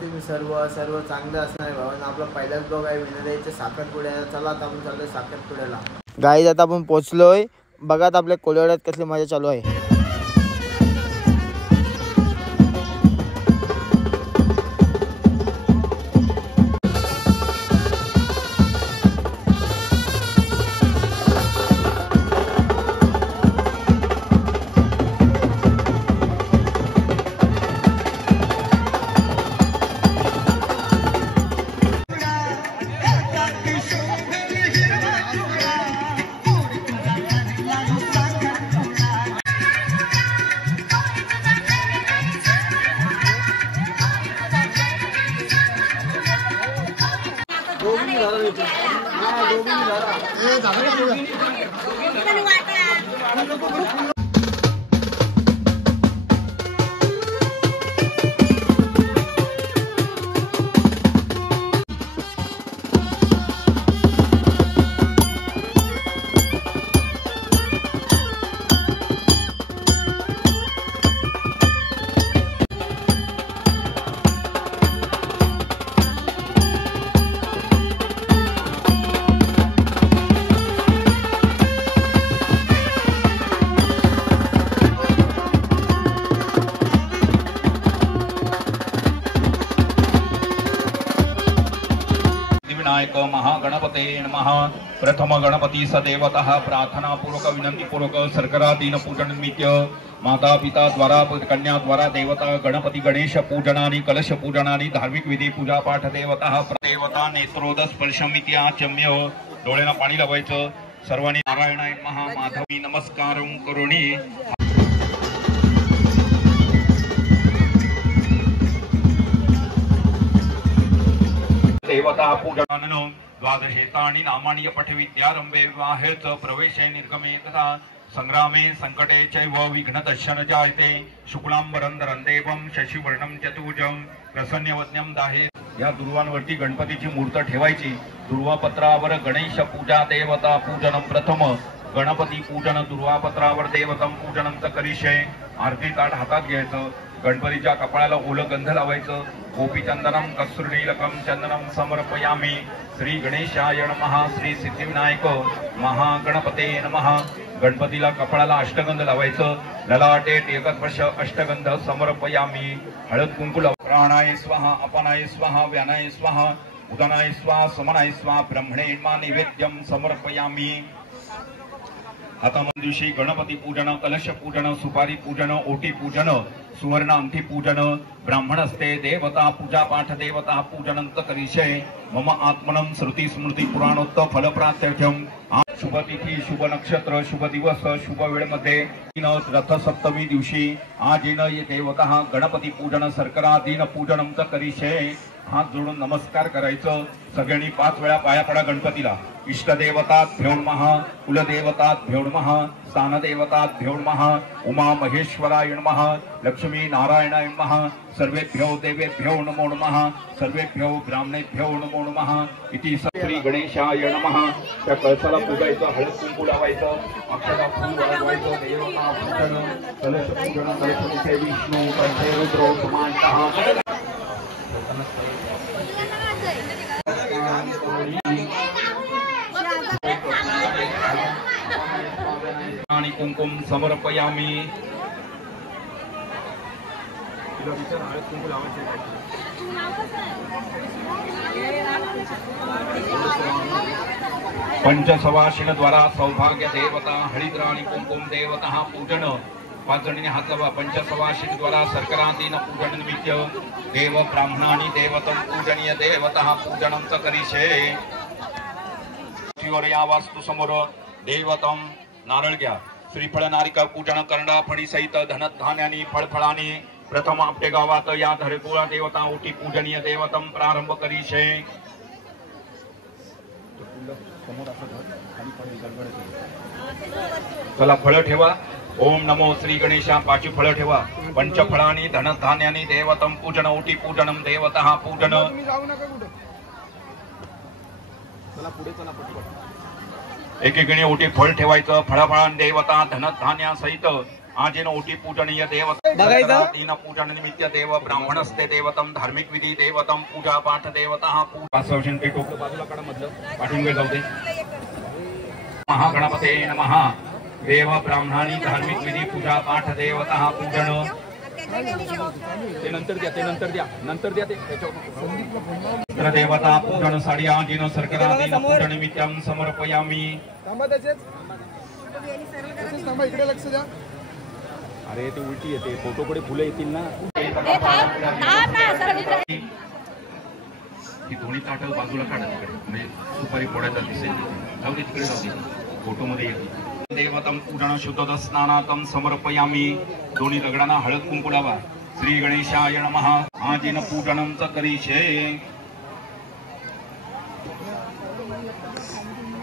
तुम्ही सर्व चांगलं असणार भावांनो. आपला पहिलाच ब्लॉग आहे विनोदाच्या साखरपुड्याला. चला आता आपण चाललोय साखरपुड्याला. गाईज आता आपण पोहोचलोय. बघा आपल्या कोलवड्यात कसली मजा चालू आहे. महागणपते नमः। प्रथम गणपति सदेवतः प्रार्थना पूर्वक विनंती पूर्वक सर्करा दीन पूजन निमित्त माता पिता द्वारा कन्या द्वारा देवता गणपति गणेश पूजनानि कलश पूजनानि धार्मिक विधी पूजा पाठ देवता देवता नेत्रोद स्पर्शमिति आचम्य डोळ्यांना पाणी लावायचं। सर्वांनी नारायणाय नमः माधवी नमस्कारं करुणी देवता पूजनानं द्वादशेतानि नामानि पठविद्यारंभे विवाहेच प्रवेशे निर्गमे तथा संग्रामे संकटे चैव विघ्नदर्शन जायते। शुक्लांबरं देवं शशिवर्णं चतुर्भुजं प्रसन्नवदनं दाहे। या दुर्वांवरती गणपतीची मूर्त ठेवायची। दुर्वापत्रावर गणेश पूजा देवता पूजन प्रथम गणपती पूजन दुर्वापत्रावर देवतं पूजनं करिष्ये। आरती ताट हातात घ्यायचं। गणपतीच्या कपाळाला ओलं गंध लावायचं। गोपीचंदनम कस्तुरीलकम चंदनम समर्पयामि। श्री गणेशाय नमः। श्री सिद्धिविनायक महागणपते नमः। गणपतीला कपाळाला अष्टगंध लावायचं। ललाटे टेकस्पर्श अष्टगंध समर्पयामि। हळद कुंकू लाव। प्राणाय स्वाहा अपनाय स्वाहा व्यानाय स्वाहा उदनाय स्वाहा समनाय स्वाहा ब्रह्मणे नमः नैवेद्यं समर्पयामि। हातामध्ये दिवशी गणपती पूजन कलश पूजन सुपारी पूजन ओटी पूजन सुवर्ण अंगठी पूजन ब्राह्मण असते। देवता पूजा पाठ देवता पूजनंत करिष्ये। मम आत्मनं श्रुती स्मृती पुराणोक्त फलप्राप्त्यर्थम। शुभ तिथी शुभ नक्षत्र शुभ दिवस शुभ वेळ मध्ये रथ सप्तमी दिवशी आज देवता गणपती पूजन सर्करा दीन पूजनंत करिष्ये। हात जोडून नमस्कार करायचं। सगळ्यांनी 5 वेळा पाया पडा गणपतीला। इष्टदेवताभ्यो नमः कुलदेवताभ्यो नमः स्थानदेवताभ्यो नमः उमा महेश्वराय नमः लक्ष्मी नारायणाय नमः सर्वेभ्यो देवेभ्यो नमो नमः सर्वेभ्यो ब्राह्मणेभ्यो नमो नमः इति श्री गणेशाय नमः। त्या कळसाला पूजायचं हळद कुंकू लावायचं अक्षता फूल वाजवायचं। देवता पूजन कलश पूजन कलशे विष्णू कंठे रुद्रो समांतः आणि कुंकुम समर्पयामि। पंचसवाशिन द्वारा सौभाग्य देवता हरिद्राणी कुंकुम देवता पूजन 5 जणींनी हात लावा। पंचसवाशिन द्वारा सर्करादीन पूजन निमित्त देव ब्राह्मणानी देवतं पूजनीय देवता पूजनं च करिष्ये। या वास्तु समोर देवतं नारळ घ्या। श्रीफळ नारिका पूजन करंडा फणी सहित धनधान्यानी फळफळानी प्रथम आपल्या गावात या धरेकुळा देवता ओटी पूजनीय देवतं प्रारंभ करिष्ये। चला फळ ठेवा। ओम नमो श्री गणेशा 5 फळ ठेवा। पंचफळानी धनधान्यानी देवतं पूजन ओटी पूजनं देवता पूजन। चला पुढे चला पटपट। एकेकाने ओटी फळ ठेवायचं फळफळान देवता धनधान्या सहित आजीन ओटी पूजनीय देवता तीन पूजन निमित्त देव ब्राह्मणस्ते देवतम धार्मिक विधी देवतम पूजा पाठ देवता पाचवशन ते टोक बाजूला काढा मधलं पाठवून जाऊ दे महागणपते नमः देव ब्राह्मणानी धार्मिक विधी पूजा पाठ देवता पूजन ते नंतर द्या ते देवता पूजन साडी आजीन सरकरा दिन पूजन निमित्तम समर्पयामी इकडे लक्ष द्या. अरे ते उलटी येते फोटोकडे फुलं येतील ना ही दोन्ही ताट बाजूला काढा तिकडे म्हणजे सुपारी फोडायचा दिसेल जाऊ दे तिकडे जाऊ दे फोटो मध्ये येते देवतम पूजन शुद्ध स्नानातम समर्पयामी दोन्ही दगडांना हळद कुंकू लावा श्री गणेशाय नमः आजीन पूजनम च करीशे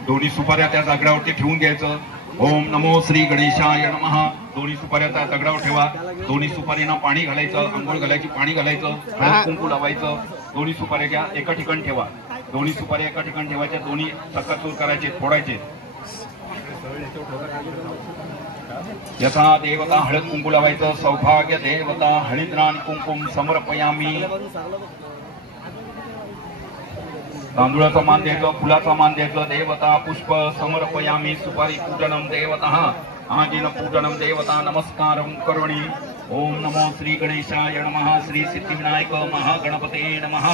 दोन्ही सुपाऱ्या त्या दगडावरती ठेवून घ्यायचं ओम नमो श्री गणेशाय नमः दोन्ही सुपाऱ्या त्या दगडावर ठेवा दोन्ही सुपारींना पाणी घालायचं आंघोळ घालायची पाणी घालायचं हळद कुंकू लावायचं दोन्ही सुपाऱ्या घ्या एका ठिकाणी ठेवा दोन्ही सुपाऱ्या एका ठिकाणी ठेवायच्या दोन्ही चक्काचूर करायचे फोडायचे यथा देवता हळद कुंकू लावायचं सौभाग्य देवता हळिद्रान कुंकुम समर्पयामी तांदूळाचा मान द्यायचं फुलाचा मान द्यायचं देवता पुष्प समर्पयामी सुपारी पूजनम देवता आजीन पूजनम देवता नमस्कारम करोणी ओम नमो श्री गणेशाय नमः श्री सिद्धिविनायक महागणपते नमः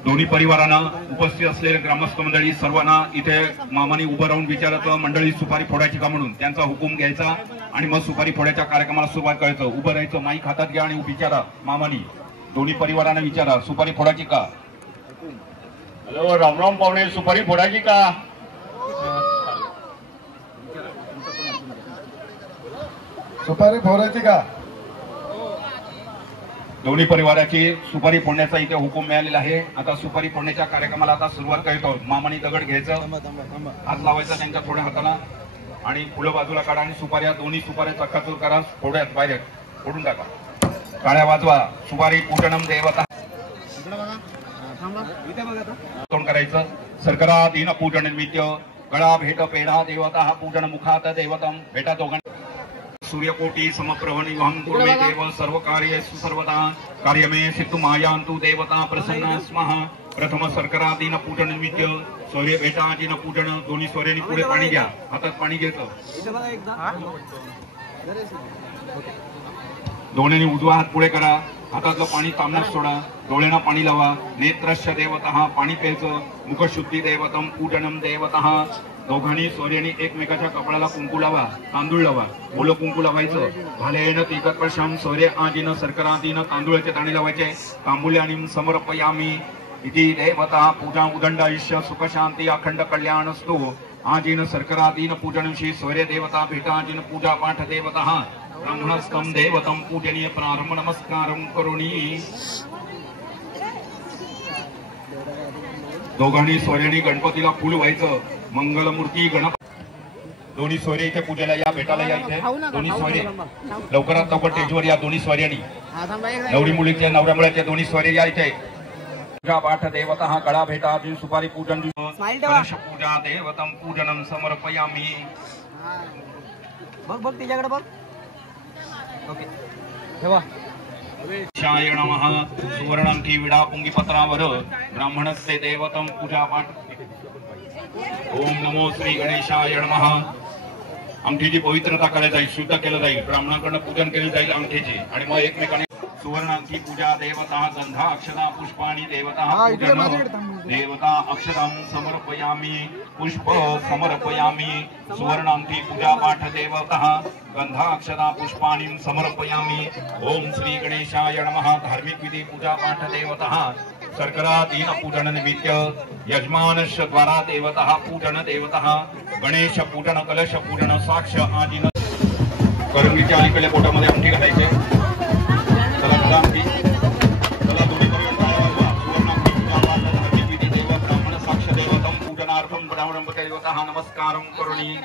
दोन्ही परिवारांना उपस्थित असलेल्या ग्रामस्थ मंडळी सर्वांना इथे मामानी उभं राहून विचारायचं मंडळी सुपारी फोडायची का म्हणून त्यांचा हुकूम घ्यायचा आणि मग सुपारी फोडायच्या कार्यक्रमाला सुरुवात करायचं उभं राहायचं माईक हातात घ्या आणि विचारा मामानी दोन्ही परिवारांना विचारा सुपारी फोडायची का हॅलो रामराम पाहुणे सुपारी फोडायची का सुपारी फोडायची का दोन्ही परिवाराची सुपारी फोडण्याचा इथे हुकूम मिळालेला आहे आता सुपारी फोडण्याच्या कार्यक्रमाला आता सुरुवात करतो मामानी दगड घ्यायचं हात लावायचा त्यांच्या थोड्या हाताला आणि फुलं बाजूला काढा आणि सुपाऱ्या दोन्ही सुपाऱ्या चक्काचूर करा फोड्यात बाहेर फोडून टाका काळ्या वाजवा सुपारी पूजनम देवता तोंड करायचं सरकरा दिन पूजन निमित्त गळा भेट पेढा देवता हा पूजन मुखात देवतम भेटा दोघांना सूर्यकोटी समप्रभनि वहं कुर्वे देव सर्व कार्येषु सर्वदा कार्यमे सिद्धु मायान्तु देवता प्रसन्ना स्मः प्रथम सरकरा दिन पूजन निमित्त सूर्य भेटा दिन पूजन दोन्ही सूर्यानी पुढे पाणी घ्या हातात पाणी घ्यायचं दोन्हीनी उजवा हात पुढे करा हातातलं पाणी तांबण्यात सोडा डोळ्यांना पाणी लावा नेत्रस्य देवतः पाणी प्यायचं मुखशुद्धी देवतम पूजनम देवतः दोघांनी सूर्यानी एकमेकाच्या कपड्याला कुंकू लावा तांदूळ लावा ओलं कुंकू लावायचं भालेन तिकत्प्रशम सूर्य आजीन सरकरादीन तांदूळाचे दाणे लावायचे तांबूल्यानी समर्पयामी इति देवता पूजा उदंड आयुष्य सुख शांती अखंड कल्याण असतो आजीन सरकरादीन पूजनशी सूर्य देवता भेटाजीन पूजा पाठ देवतः ब्राह्मणस्तम देवतम पूजनीय प्रारंभ नमस्कारम करोणी दोघांनी सूर्यानी गणपतीला फुल व्हायचं मंगलमूर्ती गणपती दोन्ही सूर्य इथे पूजेला या भेटाला या इथे दोन्ही सूर्य लवकरात लवकर स्टेजवर या दोन्ही सूर्यानी नवरी मुलीच्या नवऱ्या मुलाच्या दोन्ही सूर्य या इथे पूजा पाठ देवता हा गळा भेटा अजून सुपारी पूजन कलश पूजा देवतम पूजनम समर्पयामी बघ तिच्याकडे बघ ओके ठेवा शाय नमः सुवर्णांकी विडा पुंगी पत्रावर ब्राह्मणस्ते देवतम पूजा पाठ ओम नमो श्री गणेशाय नमः अंगठीची पवित्रता करायला जाईल शुद्ध केलं जाईल ब्राह्मणाकडनं पूजन केलं जाईल अंगठीची आणि मग एकमेकाने सुवर्णांकी पूजा देवता गंधा अक्षता पुष्पाणी देवता देवता अक्षतां समर्पयामी पुष्प समर्पयामी सुवर्णांकी पूजा पाठ देवता गंधा अक्षता पुष्पाणी समर्पयामी ओम श्री गणेशाय नमः धार्मिक विधी पूजा पाठ देवता सरकरा दीन पूजन निमित्त यजमानस्य द्वारा देवता पूजन देवता गणेश पूजन कलश पूजन साक्ष आजीन करंगीच्या अलीकडे पोटामध्ये अंगठी घालायचे चला अंगठी चला दोन्ही सुवर्णांकी पूजा पाठ धार्मिक विधी देव ब्राह्मण साक्ष देवतम पूजनार्थम ब्राह्मण देवता नमस्कारम करोणी